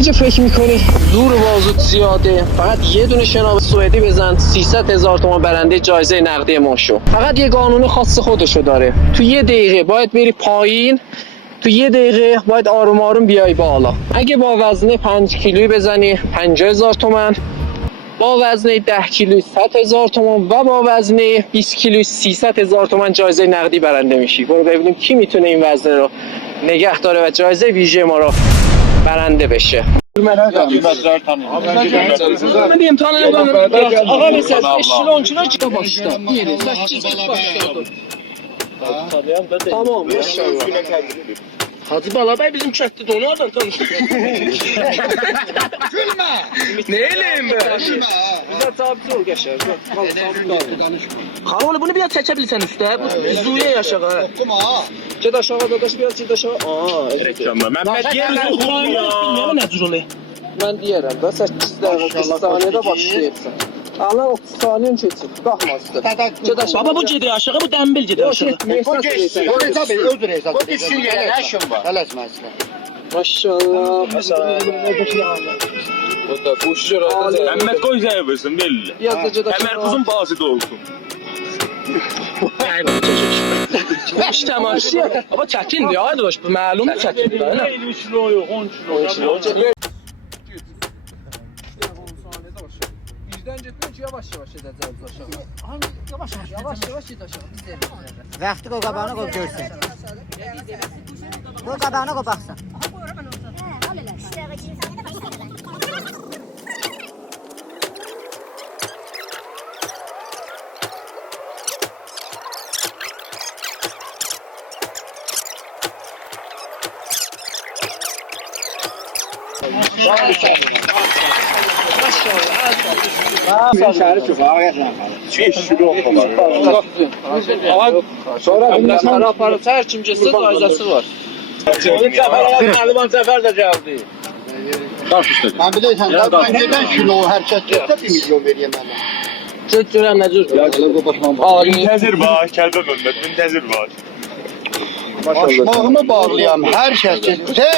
اگه فکر میکنی زور بازوت زیاده، فقط یه دونه شناب سوئدی بزن، 300,000 تومان برنده جایزه نقدی ما شو. فقط یه قانون خاص خودشو داره، تو یه دقیقه باید بری پایین، تو یه دقیقه باید آروم آروم بیای بالا. اگه با وزنه 5 کیلویی بزنی 50,000 تومان، با وزنه 10 کیلویی 100,000 تومان و با وزنه 20 کیلویی 300,000 تومان جایزه نقدی برنده میشی. برو ببینیم کی میتونه این وزنه رو نگه داره و جایزه ویژه ما رو برنده بشه. من امتحان نمیدونم. آقا مثل 5 کیلو چیکار başta. Diğeri saççı başladı. Tamam maşallah. Hacı Balabey bizim çöktü de onu oradan tanıştık. Gülme! Neyleyim be? Gülme! Güzel sabit ol geçer. Kanolu bunu biraz çekebilirsen üstte. Bu Zuya yaşa. Okuma ha! Ced aşağı dadaş biraz ced aşağı. Aa evet. Mehmet yer Bilmiyorum ne cürüle. Ben diyerem da 8 dakika 30 saniyede başlayırsın. Allah 30 saniyen keçir. Qalxmazdı. Ced aşağı. Baba bu cedi aşağı, bu dəmbil cedi aşağı. O geçsin. O hesap et. Öldür hesap et. O geçsin gelen her şey var. Tələsməsin. Maşallah. O da boş yer oldu. Mehmet koy zəbəsin belli. Biraz da ced aşağı. Əmər quzun bazıda olsun. İşte maşallah. Ama çəkindir ya arkadaş, bu məlumdur çəkindir. 50 kilo yok, 10 kilo. Bizden getmə ki yavaş-yavaş edəcəyik aşağı. Yavaş-yavaş ed aşağı. Vaxtı qoy qabağına qoy görsün. Qoy qabağına qoy baxsın. Şəhəri çox ağır. 5 kilo falan. Sonra bundan aparıb hər kim getsə cayzası var. Taliban Zəfər də gəldi. Mən bilirsən, mən gedən kilo hər kəs getsə 1 milyon verəyəm mənə. Get görəm nə cür. Müntəzir var, Kəlbə Məhəmməd, müntəzir var. Başmağımı bağlayam, hər kəs getsə.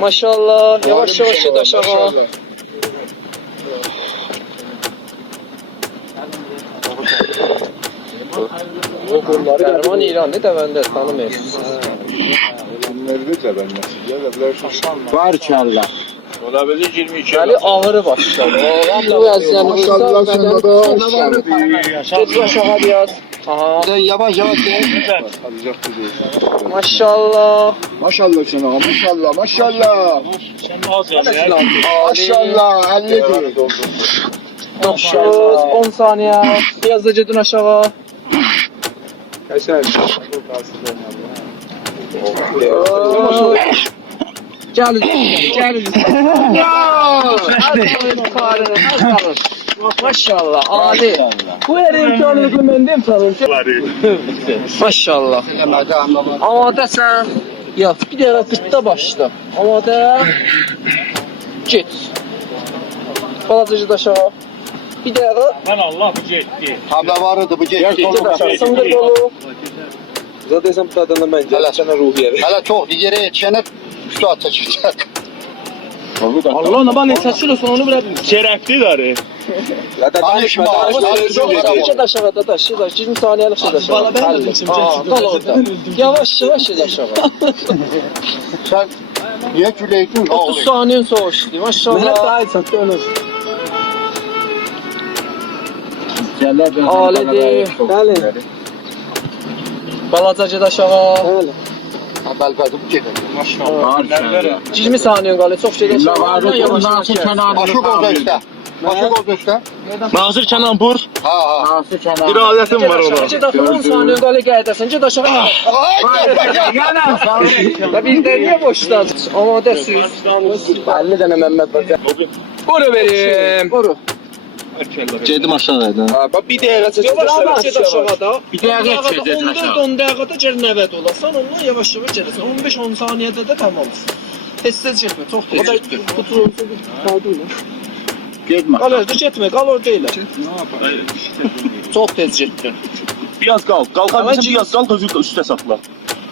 Maşallah, yavaş-yavaş ed aşağı. O qolları Dərman İranlı dəvəndə tanımır. Var kəllə. Ola bilir 22. Bəli, ağırı başladı. Bu vəziyyəni Maşallah sən də Get aşağı biraz. Aha. Sən yavaş yavaş gel. Maşallah. Maşallah sən ağa, maşallah, maşallah. Sən az yəni. Maşallah, 50 dir. 9, 10 saniye. Biraz da cedin aşağı. Gel, gel. Maşallah, Ali. Bu her imkanı mendim sanırım. Maşallah. Ama da sen ya bir de kıtta başla. Ama da git. Baladıcı da aşağı. Bir de Mən Allah bu getdi. Tabla vardı bu getdi. sındır dolu. Zaten sen bu tadından bence sana ruhiye. Hələ çox digərə yetişənə üstü at çəkəcək. Allah ne bana saçıyorsun onu bırak. Şərəfli darı. Danışma, Çok aşağı da taş, 20 saniyelik şey aşağı. Bana ben de geçim. Kal orada. Yavaş yavaş aşağı. Sən niyə küləkdin? 30 saniyen soğuştu. Mehmet Maşallah. daha iyi sattı onu. Aledi. Bəli. Balazacı da aşağı. Bəli. Bəlbədi bu gedir. Maşallah. 20 saniyen qalır. Çox şey aşağı. Yavaş yavaş. Başı qolda üstə. Başı qolda üstə. Nazır Kənanpur. Ha ha. İradətim var orada. Ced 10 saniyen qalır qayıdasan. Ced aşağı. Ya bizde niye boşlar? Amade süz. 50 tane Mehmet var. Boru vereyim. Boru. Cedim aşağıdaydı. Bak bir dəqiqə Yavaş çək aşağıda. Bir dəqiqə çəkəcəksən aşağı. 10 dəqiqədə geri nəvət olasan, ondan yavaş-yavaş gedəsən. 15-10 saniyədə də tamamsın. Tez-tez getmə, çox tez getmə. Getmə. Qal orada getmə, qal orada elə. Çox tez getdin. Biraz qal. Qalxa bilsən biraz qal, özü üstə saxla.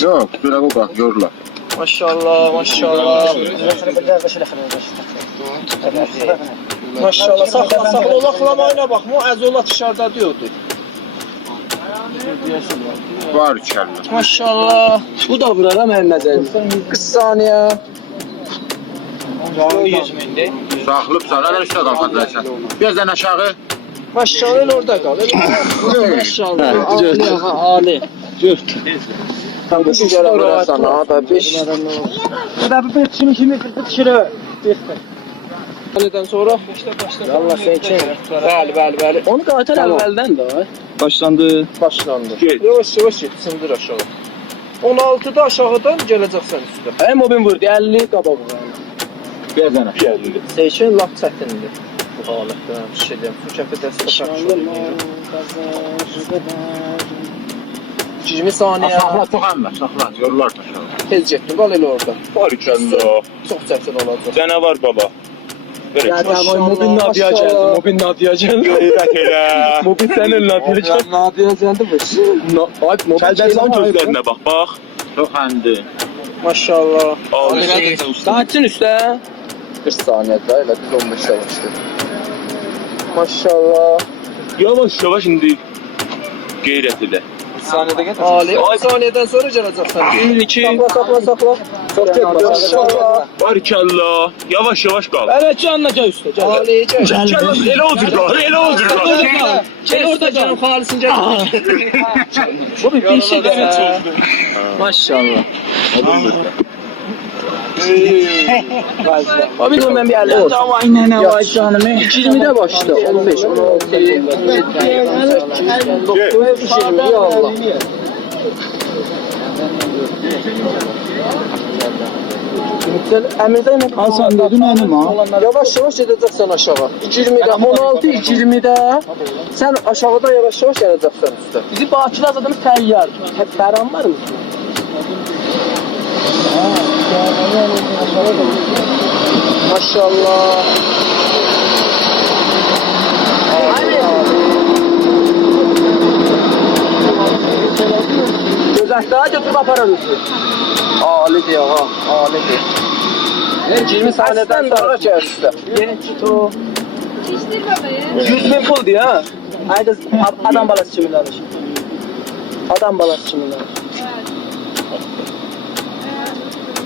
Yox, görə qoq, görürlər. Maşallah, maşallah. Maşallah, saxla, olaqlamayına baxma, əzola dışarıda diyordu. Var içeride. Maşallah. Bu da vurara mənim nəzərimdə. 40 saniyə. Saxlıb sana da üstə qalxacaqsan. Birazdan aşağı. Maşallah, elə orada qal. Maşallah. Ali. Cüft. Tam da sigara vurarsan, ha da 5. Nədən sonra? Allah sen için. Bəli. Onu qatar əvvəldən də. Başlandı. Başlandı. Get. Yavaş get, sındır aşağı. 16'da aşağıdan gələcəksən üstə. Hə, mobil vurdu, 50 qabaq vurdu. Birazdan aşağı. Seçin lap çətindir. Bu halətdə bir şey deyim. Su kəfi dəstə çəkir. 20 saniyə. Saxla, çox əmmə, saxla. Yorullar aşağı. Tez getdin, qal elə orada. Var içeride. Çox çətin olacaq. Canavar baba. Mobil Nadia gəldi. Mobil Nadia gəldi. Qeyrət elə. Mobil sənin Nadia gəldi. Nadia gəldi bu. Ay, mobil Kəlbəzan gözlərinə bax, bax. Çox əndi. Maşallah. Ağzı. Saatçın üstə. 40 saniyədə elə düz 15 yavaşdır. Maşallah. Yavaş indi. Qeyrət elə. Saniyədə gətir. Ali. 10 saniyədən sonra gələcəksən. 1, 2. Saxla. Çox getmə. Maşallah. Barikəllah. Yavaş qal. Evet canına gel üstə. Ali gel. Elə otur qal, elə otur qal. Gel orada canım xalisin gel. Bu bir şey də. Maşallah. Abi dur ben bir yerlere. Vay nene vay canımı. 20'de başla. 15, 16, 17, 19, 20 ya Allah. Əmirdən Hasan dedin hanım ha. yavaş gedəcəksən aşağı. 20'də, 16, 20'də sən aşağıda yavaş gələcəksən üstə. Bizi Bakıda adamız təyyar. Fəran var mı? Maşallah. Gözəkdə götürüb aparırıq. Alidir ağa, alidir. 20 saniyədən sonra gəl üstə. 100.000 pul diyor ha. Haydi adam balası için alır. Adam balası için alır.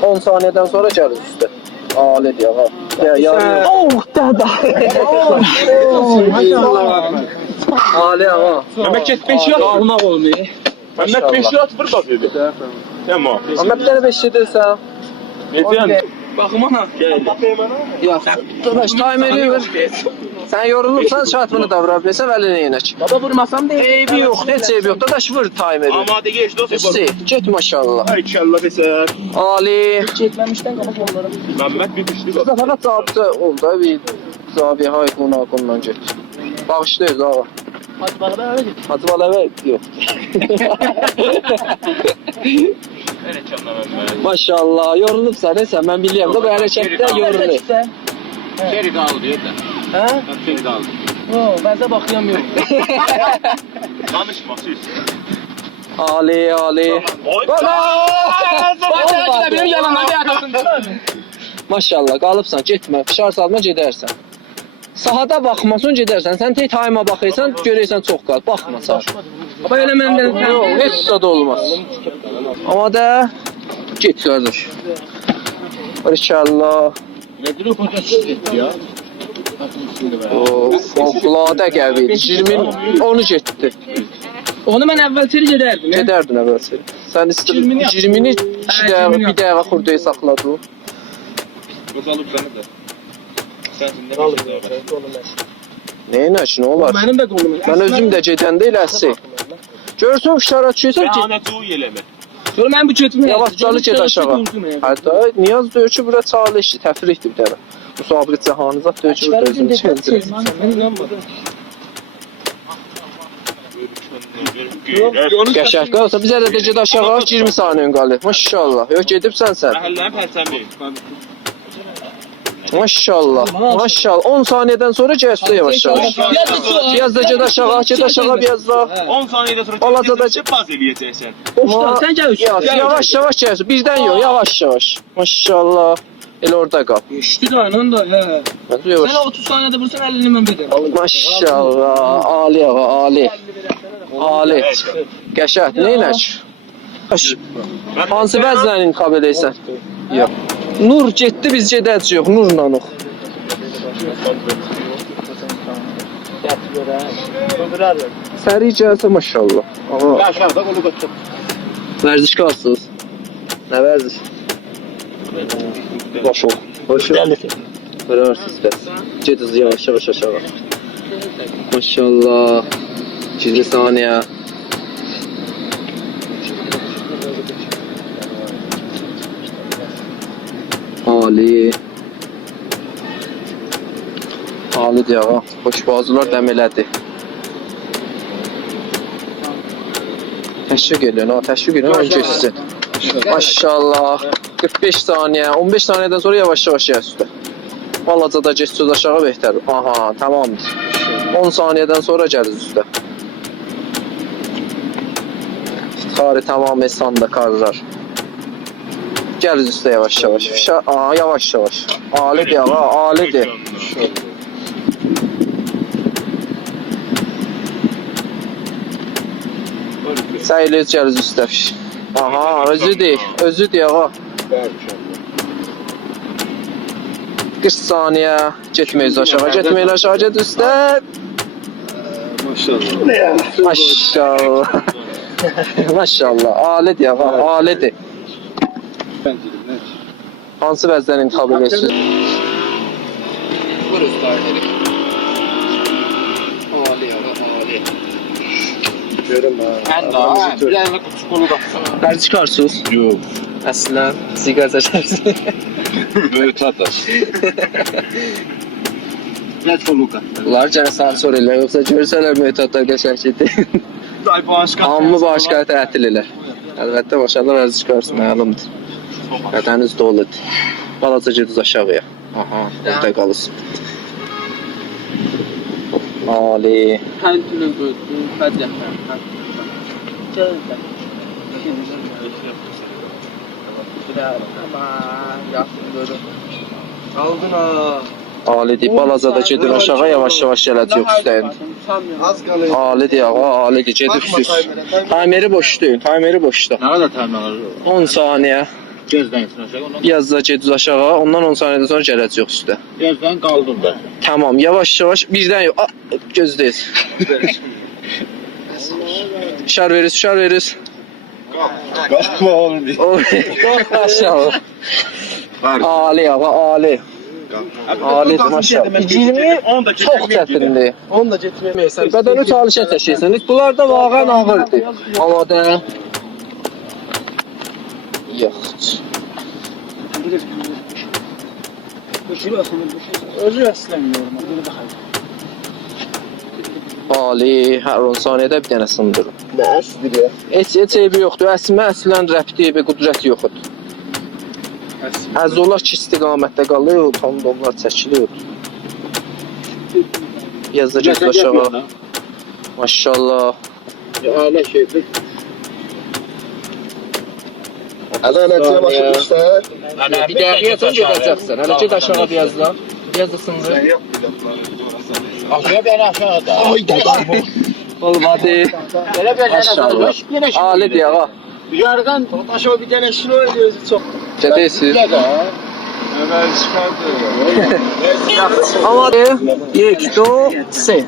10 saniyədən sonra gəlir üstə. Alidir ağa. Ya. Oh dada. Ali ağa. Məmləkət 5 yat almaq olmuyor. Məmləkət 5 yat vur bax dedi. Tamam. Amma bir dənə 5 edirsən. Necə? Baxımana. Yox. Dadaş, timeri ver. Sən yorulursan şartını da vura bilirsən, vəli neynək. Baba vurmasam da Eybi yox, heç eybi yox. Dadaş vur timeri. Amadə geç dostum. Get maşallah. Ay kəllə besən. Ali. çekmemişten kapat onları. Məmməd bir düşdü. Burada faqat zabıta oldu. Bir zabi hay qonağından get. Bağışlayırız ağa. Hadi bana ben öyle git. Hacı Baləvə yox. Elə kəllə məmməd. Maşallah, yorulubsan nəsə, mən bilirəm də bu hərəkətdə yorulur. Geri qaldı deyir də. Hə? Geri qaldı. Ben de bakıyorum yok. Danışma siz. Ali. Oy. Benim yanımda bir adamsın. Maşallah, qalıbsan, getmə, fişar salma, gedərsən. Sahada baxmasın, gedərsən. Sən tek tayma baxırsan, görəysən çox qal. Baxmasan. Baba öyle benden Yox, heç ustada olmaz. Amma da get qardaş. Barışallah. Nedir o potensial ya? Fövqəladə qəviydi. 20 onu getdi. Onu ben evvel seri ederdim. Gedərdin əvvəlsə. Sən istədin 20-ni 2 dəqiqə, 1 dəqiqə xurduya saxladın. Qozalıb səni də. Sən dinləmək Neyin üçün olar? Benim de kolum. Mən özüm də gedəndə eləsi. Görsən fişara düşürsən ki, Anacığı eləmə. Sonra ben bu çötümü yavaşcalı get aşağı. Hətta Niyaz deyir ki, bura çalışdı, təfrihdir bir dərə. Musabir Cəhanı zat deyir ki, burada özünü çəkdir. Qəşəng qalsa bizə də get aşağı 20 saniyə qalır. Maşallah. Yox gedibsən sən. Məhəllənin pərçəmi. Maşallah. Maşallah. 10 saniyeden sonra gəl yavaş yavaş. Biraz da get aşağı, biraz da. 10 saniyede sonra Balaca da- baz eləyəcəksən. Boşdan sen gel üç. Yavaş yavaş gəl. Birdən yox, yavaş yavaş. Maşallah. Elə orada qal. İşte de aynı onda. He. Yavaş. Sen 30 saniyede vursan 50'ni ben veririm. Maşallah. Ali ağa, Ali. Ali. Qəşəng. Neynək? Hansı bəzlərin kabeləysən? Yox. Nur getdi, biz gedəcəyik. Nurla. Səri gəlsə maşallah. Aha. Aşağıda onu götür. Vərziş qalsınız. Nə vərziş? Boşu. Boşu. Verarsınız bəs. Gediz yavaş yavaş aşağı. Maşallah. 20 saniyə. Ali. Ali diyağa. Xoşbazılar dəm elədi. Təşvik edin, ha, təşvik edin, ön keçsin. Maşallah. 45 saniyə, 15 saniyədən sonra yavaş yavaş gəl üstə. Balaca da geçsiz aşağı behtər. Aha, tamamdır. 10 saniyədən sonra gəliz üstə. İftixarı tamam esanda karlar. Gəliz üstə yavaş yavaş. Aha, yavaş yavaş. Alidir, ağa, alidir. Sayılır gəliz üstə. Aha, özüdür ağa. 40 saniyə. Getməyiz aşağı, getməyiz aşağı, get üstə. Maşallah. Maşallah. Alidir ağa, alidir. Hansı vəzdən intiqab edirsiniz? Vur üstələri. Ali ağa, ali. Görüm ha. Mən də, bir dənə çuqulu qapsana. Hər çıxarsınız? Yox. Əslən, siqar çəkərsiniz. Böyük ataş. Ne çoluka. Bunlar gənə səni sorurlar, yoxsa görsələr mühtatlar qəşəngdir. Day başqa. Hamı başqa tətil elər. Əlbəttə, maşallah hər çıxarsın, məlumdur. Bədəniz doludur. Balaca gediz aşağıya. Aha, orada qalırsın. Ali. Kendi türlü gördüm. Hadi yapma. Gel. Aman yaptım böyle. Aldın ha. Ali deyib, balaca da gedin aşağı, yavaş yavaş gələcək üstəyin. Az kalıyor. Ali deyək, Ali deyək, gedib üstüz. Taymeri boşduyun, taymeri boşda. Nə qədər təmin alır? 10 saniyə. Gözdən aşağı. Ondan Biraz da gediz aşağı, ondan 10 saniyədən sonra gələcək üstə. gözdən qaldım da. Tamam, yavaş yavaş, birdən yox. Gözdeyiz. Şar veririz. Qalxma oğlum. Maşallah. Ali ağa, Ali. Ali maşallah. 20 çox çətindir. Onu da getirmeye. Bədəni çalışa təşəyirsiniz. Bunlar da vağən ağırdır. Amma da yox. Özü əslənmiyor. Bunu da xayır. Ali, hər 10 saniyədə bir dənə sındırın. Ne asdır ya? Heç eybi yoxdur. Əslən rəbti və qüdrəti yoxdur. Əzzolar ki istiqamətdə qalır, tam da onlar çəkilir. Biraz da gəl aşağı. Maşallah. Ya ne şeydir? Ada nəticə başlamışlar. Bir dəqiqəyə sonra gedəcəksən. Hələ get aşağı biraz da. Biraz da sındır. Aşağı ben aşağıda. Ay dadar bu. Olmadı. Belə bir Maşallah. Ali deyə ağa. Yardan aşağı bir tane şunu ödüyoruz çok. Gedəsiz. Əvvəl çıxardı. Ama یک دو سه.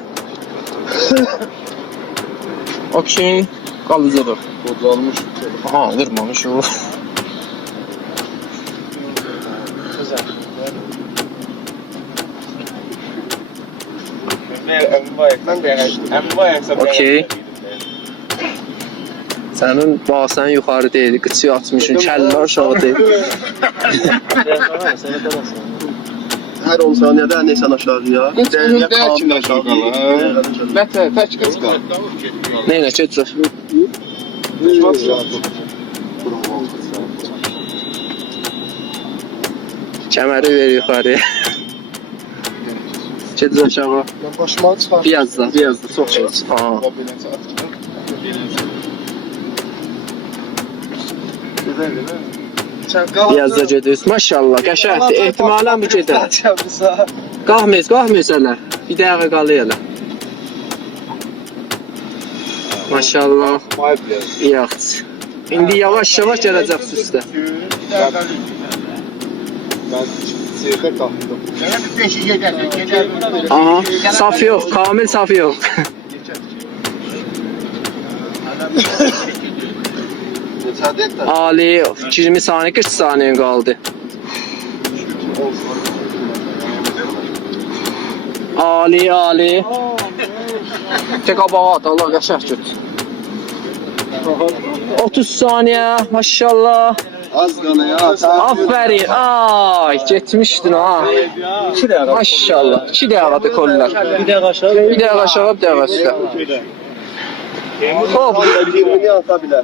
Okey. Qalıcı dur. Kodlanmış. Aha, vurmamış o. Okey. Sənin basən yuxarı deyil, qıçı atmışın, kəllə aşağı deyil. Her 10 saniyede neysen aşağıya. Değerliye kaldı aşağı. Bətə, tək qıç qal. Neynə, keçir? Kəməri ver yuxarıya. Gediz aşağı. Başıma çıxar. Biraz da, çox şey. Ha. Biraz da gediz. Maşallah, qəşəngdir. Ehtimalən bir gedər. Qalmıyız hələ. Bir dəqiqə qalır hələ. Maşallah. Yaxşı. İndi yavaş-yavaş gələcək üstə. Ben sirke taktım. Aha, saf yox, kamil saf yox. Müsaade et de. Ali 20 saniye 40 saniye qaldı. Ali. Tek abağa at, Allah qəşəng göt. 30 saniye, maşallah. Az kalı ya. Aferin. Ay, getmişdin ha. 2 dəqiqə. Maşallah. 2 dəqiqədə kollar. Bir dəqiqə aşağı. Bir dəqiqə aşağı, bir dəqiqə üstə. Hop. 20'ni ata bile.